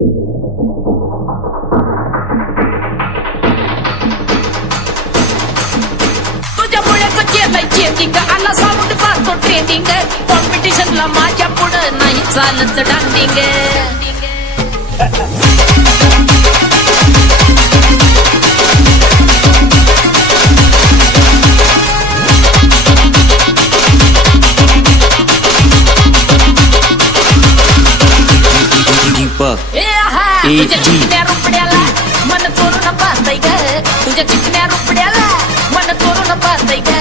तुझ्या मुळ्याचं केलंय चेंजिंग आला साऊंड जातो ट्रेंडिंग कॉम्पिटिशनला माझ्या पुढं नाही चालत डान्सिंग तुझ्या चिकन्या रुपड्याला मन चोरून पाहतय ग तुझ्या चिकन्या रुपड्याला मन चोरून पाहतय ग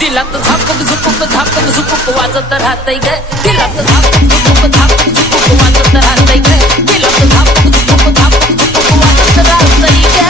दिलात झापक झुपुक वाजत राहतय ग दिलात झापक झुपुक वाजत राहतय ग दिलात झापक झुपुक वाजत राहतय ग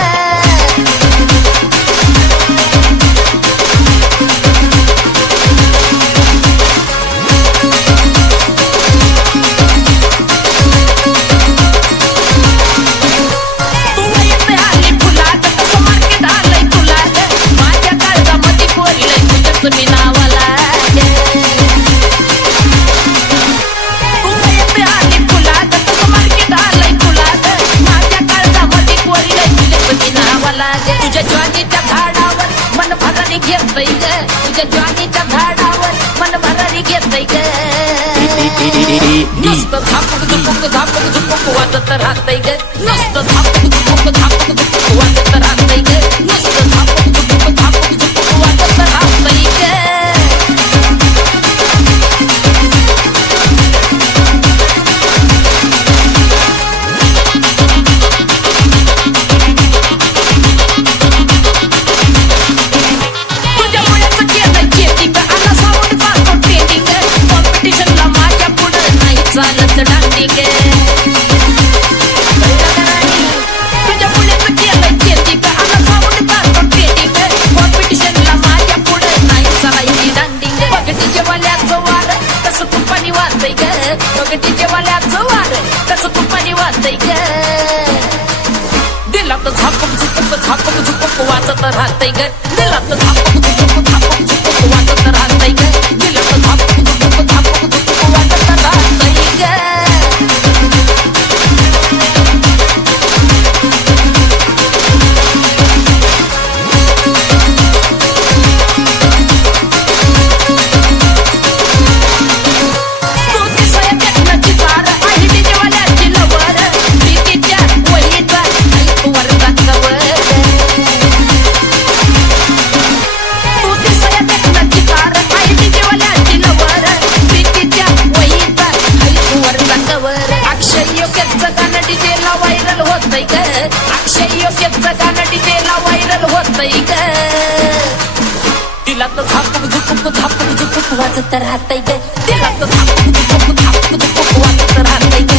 तुझ्या ज्वानीच्या झाडावर मन भरारी घेतय ग तुझ्या ज्वानीच्या झाडावर मन भरारी घेतय ग नुसतं झापक झुपुक वाजत राहतय ग नुसतं झापक झुपुक वाजत राहतय ग नुसतं झापक झुपुक वाजत राहतय ग चालत डान्सिंग तुझ्या मुलीचं केलंय चेंजिंग आला साऊंड जातो ट्रेंडिंग कॉम्पिटिशनला माझ्या पुढं नाही चालायची डान्सिंग बघटीच्या वाल्याचं वार तसं तुपानी वाजतय ग बघटीच्या वाल्याचं वार तसं तुपानी वाजतय ग दिलात झापक झुपुक वाजत राहतय ग दिलात झापक झुपुक वाजत राहतय ग दिलात झापक झुपुक वाजत राहतय ग अक्षय योग्यचं गाणं डीजेला व्हायरल होतंय ग तिला तर झापक झुपुक वाजत राहतंय ग तिला तर झापक झुपुक वाजत राहतंय ग